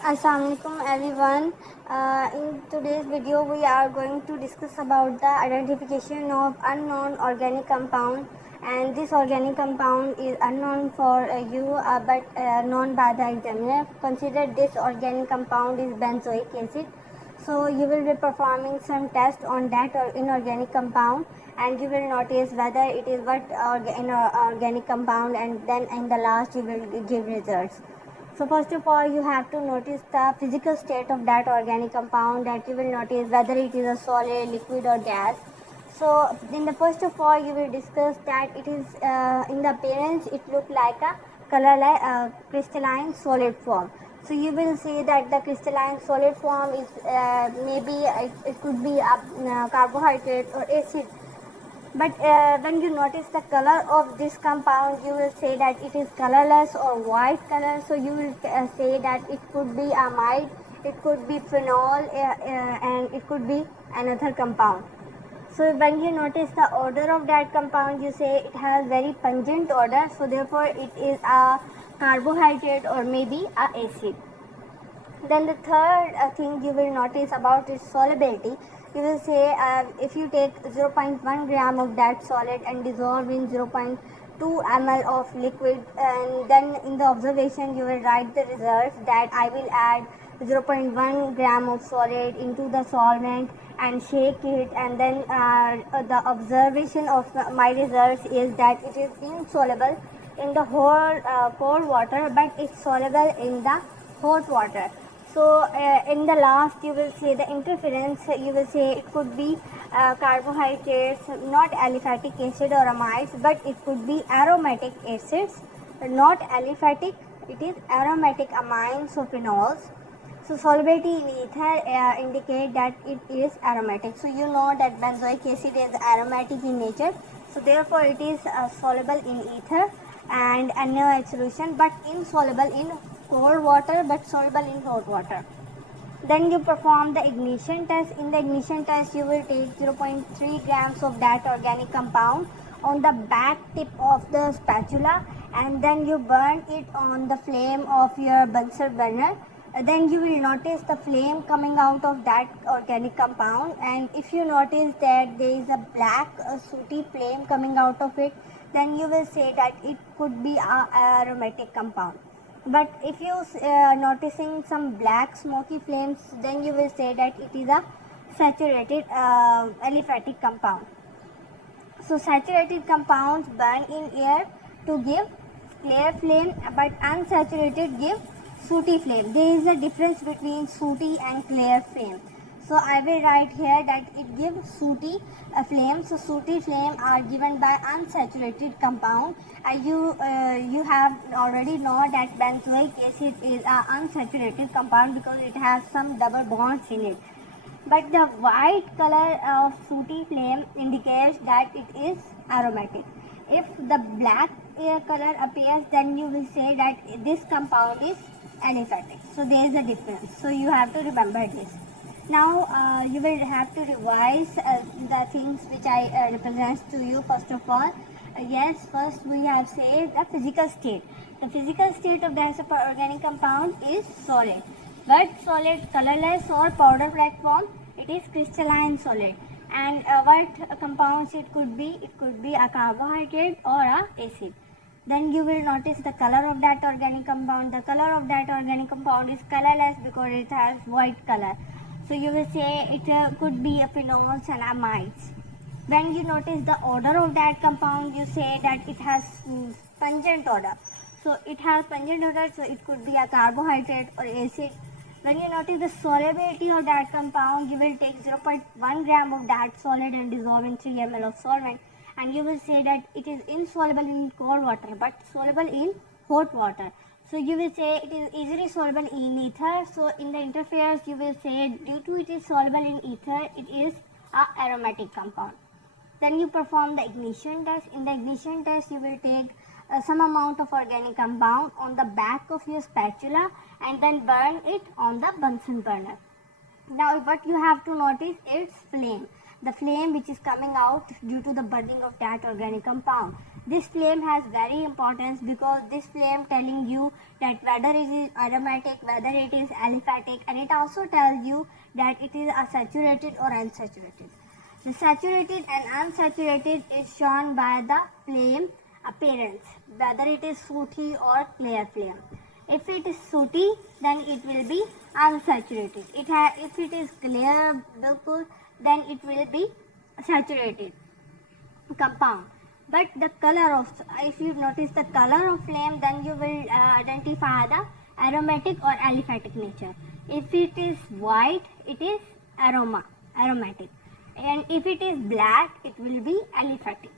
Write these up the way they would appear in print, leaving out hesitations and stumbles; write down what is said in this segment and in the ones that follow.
Assalamualaikum everyone. In today's video we are going to discuss about the identification of unknown organic compound, and this organic compound is unknown for you but known by the examiner. Consider this organic compound is benzoic acid. So you will be performing some test on that inorganic compound, and you will notice whether it is what inorganic compound, and then in the last you will give results. So first of all, you have to notice the physical state of that organic compound, that you will notice whether it is a solid, liquid or gas. So in the first of all, you will discuss that it is in the appearance it looks like a color like crystalline solid form. So you will see that the crystalline solid form is maybe it could be a carbohydrate or acid, but when you notice the color of this compound, you will say that it is colorless or white color. So you will say that it could be amide, it could be phenol, and it could be another compound. So when you notice the odor of that compound, you say it has very pungent odor. So therefore, it is a carbohydrate or maybe a acid. Then the third thing you will notice about its solubility, you will say if you take 0.1 gram of that solid and dissolve in 0.2 ml of liquid, and then in the observation you will write the results that I will add 0.1 gram of solid into the solvent and shake it, and then the observation of my results is that it is insoluble in the whole cold water, but it's soluble in the hot water. So in the last you will say the interference, you will say it could be carbohydrates, not aliphatic acid or amides, but it could be aromatic acids, not aliphatic, it is aromatic amines or phenols. So solubility in ether indicate that it is aromatic. So you know that benzoic acid is aromatic in nature, so therefore it is soluble in ether and NaOH solution, but insoluble in cold water but soluble in hot water. Then you perform the ignition test. In the ignition test, you will take 0.3 grams of that organic compound on the back tip of the spatula, and then you burn it on the flame of your Bunsen burner. Then you will notice the flame coming out of that organic compound, and if you notice that there is a black sooty flame coming out of it, then you will say that it could be a aromatic compound. But if you noticing some black smoky flames, then you will say that it is a saturated aliphatic compound. So saturated compounds burn in air to give clear flame, but unsaturated give sooty flame. There is a difference between sooty and clear flame. So I will write here that it gives sooty flame. So sooty flame are given by unsaturated compound. You have already know that benzoic acid is an unsaturated compound because it has some double bonds in it. But the white color of sooty flame indicates that it is aromatic. If the black color appears, then you will say that this compound is aliphatic. So there is a difference. So you have to remember this. Now you will have to revise the things which I represent to you. First of all, yes, first we have said the physical state. The physical state of the organic compound is solid. But solid, colorless or powder-like form, it is crystalline solid. And what compounds it could be? It could be a carbohydrate or a acid. Then you will notice the color of that organic compound. The color of that organic compound is colorless because it has white color. So you will say it could be a phenols and amides. When you notice the odor of that compound, you say that it has pungent odor. So it has pungent odor, so it could be a carbohydrate or acid. When you notice the solubility of that compound, you will take 0.1 gram of that solid and dissolve in 3 ml of solvent, and you will say that it is insoluble in cold water but soluble in hot water. So you will say it is easily soluble in ether. So in the interference, you will say due to it is soluble in ether, it is a aromatic compound. Then you perform the ignition test. In the ignition test, you will take some amount of organic compound on the back of your spatula and then burn it on the Bunsen burner. Now what you have to notice is flame. the flame which is coming out due to the burning of that organic compound. This flame has very importance because this flame telling you that whether it is aromatic, whether it is aliphatic, and it also tells you that it is a saturated or unsaturated. The saturated and unsaturated is shown by the flame appearance, whether it is sooty or clear flame. If it is sooty, then it will be unsaturated. If it is clear, then it will be saturated compound. But the color of, if you notice the color of flame, then you will identify the aromatic or aliphatic nature. If it is white, it is aromatic, and if it is black, it will be aliphatic.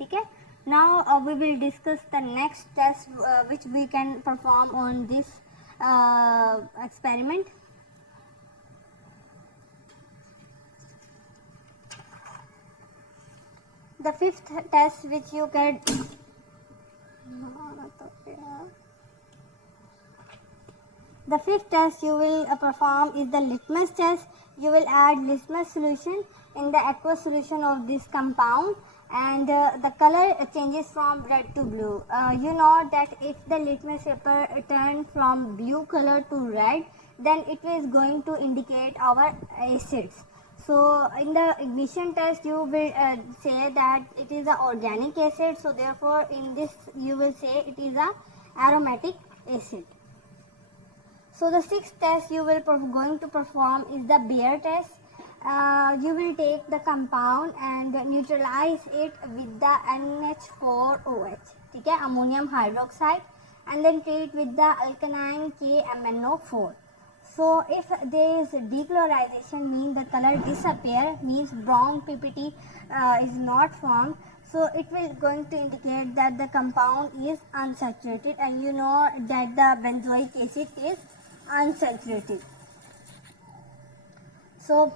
Okay? Now we will discuss the next test which we can perform on this experiment. The fifth test which you can the fifth test you will perform is the litmus test. You will add litmus solution in the aqueous solution of this compound, and the color changes from red to blue. You know that if the litmus paper turns from blue color to red, then it is going to indicate our acids. So in the ignition test you will say that it is an organic acid, so therefore in this you will say it is a aromatic acid. So the sixth test you will going to perform is the Bayer test. You will take the compound and neutralize it with the NH4OH, okay, ammonium hydroxide, and then treat with the alkaline KMNO4. So if there is decolorization, means the color disappear, means brown PPT is not formed. So it will going to indicate that the compound is unsaturated, and you know that the benzoic acid is unsaturated. So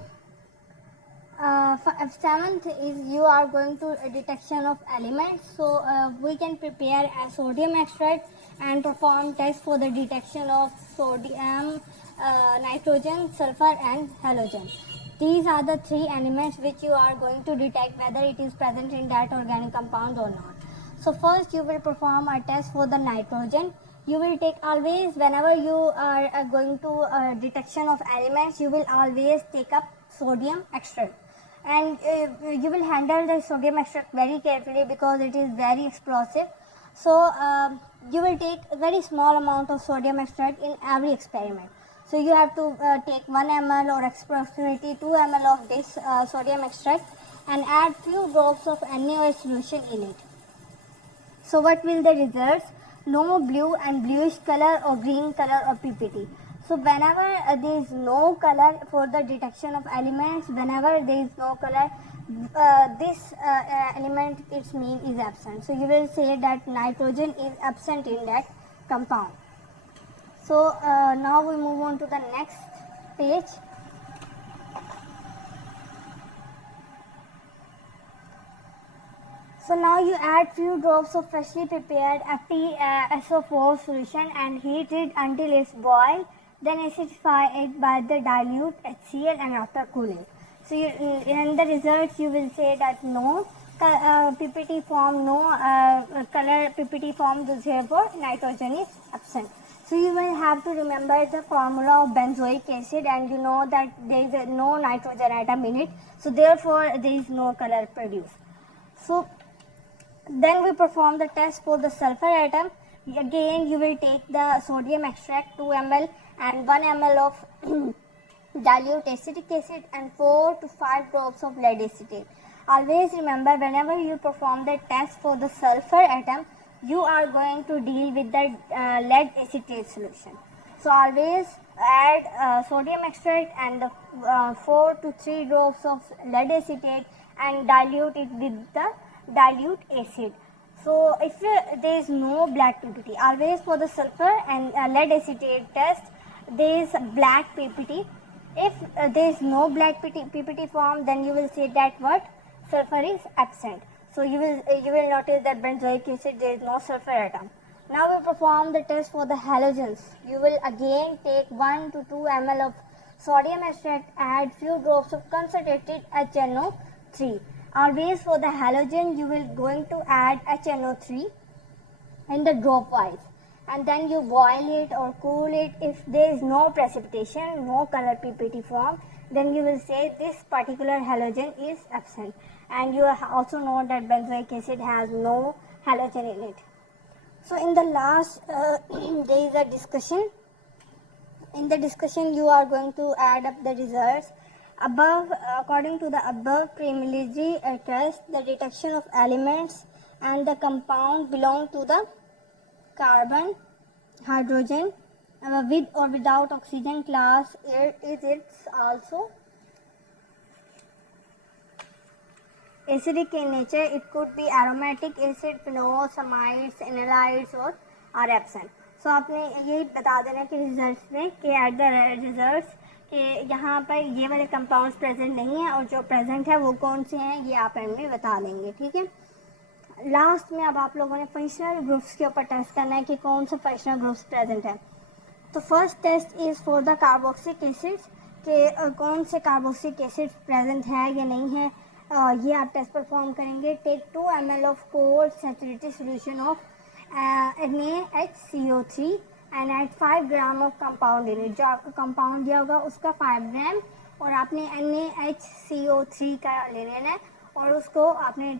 seventh is you are going to detection of elements. So we can prepare a sodium extract and perform test for the detection of sodium, nitrogen, sulfur and halogen. These are the three elements which you are going to detect whether it is present in that organic compound or not. So first you will perform a test for the nitrogen. You will take always, whenever you are going to detection of elements, you will always take up sodium extract, and you will handle the sodium extract very carefully because it is very explosive. So you will take a very small amount of sodium extract in every experiment. So you have to take 1 ml or approximately 2 ml of this sodium extract and add few drops of NaOH solution in it. So what will the results? No blue and bluish color or green color of PPT. So whenever there is no color for the detection of elements, whenever there is no color, this element, its mean is absent. So you will say that nitrogen is absent in that compound. So now we move on to the next page. So now you add few drops of freshly prepared FeSO4 solution and heat it until it's boiled. Then acidify it by the dilute HCl and after cooling. So in the results you will say that no PPT form, no color PPT form, therefore nitrogen is absent. So you will have to remember the formula of benzoic acid, and you know that there is no nitrogen atom in it. So therefore there is no color produced. So then we perform the test for the sulfur atom. Again you will take the sodium extract 2 ml and 1 ml of dilute acetic acid and 4 to 5 drops of lead acetate. Always remember, whenever you perform the test for the sulfur atom, you are going to deal with the lead acetate solution. So always add sodium extract and the 4 to 3 drops of lead acetate and dilute it with the dilute acid. So if there is no black PPT, always for the sulfur and lead acetate test, there is black PPT. If there is no black PPT form, then you will say that what? Sulfur is absent. So you will notice that benzoic acid, there is no sulfur atom. Now we perform the test for the halogens. You will again take 1 to 2 ml of Sodium extract add few drops of concentrated HNO3. Always for the halogen you will going to add HNO3 in the drop wise, and then you boil it or cool it. If there is no precipitation, no color PPT form, then you will say this particular halogen is absent. And you also know that benzoic acid has no halogen in it. So in the last there is a discussion. In the discussion you are going to add up the results. Above, according to the above preliminary test, the detection of elements and the compound belong to the carbon, hydrogen, with or without oxygen class. Is it's also acidic in nature. It could be aromatic acid, phenols, amides, enolides or are absent. So आपने ये बता देना कि results में कि at the results कि यहाँ पर ये वाले कंपाउंड्स प्रेजेंट नहीं है और जो प्रेजेंट है वो कौन से हैं ये आप एंड में बता देंगे. ठीक है. लास्ट में अब आप लोगों ने फंक्शनल ग्रुप्स के ऊपर टेस्ट करना है कि कौन से फंक्शनल ग्रुप्स प्रेजेंट है. तो first test is for the carboxylic acids कि कौन से कार्बोक्सिलिक एसिड्स प्रेजेंट है या नहीं है. ये आप टेस्ट परफॉर्म करेंगे. Take 2 ml of cold saturated solution of NaHCO3 and at 5 gram of compound in it. जो आपका कंपाउंड दिया होगा उसका 5 ग्राम और आपने NaHCO3 का ले लेना है और उसको आपने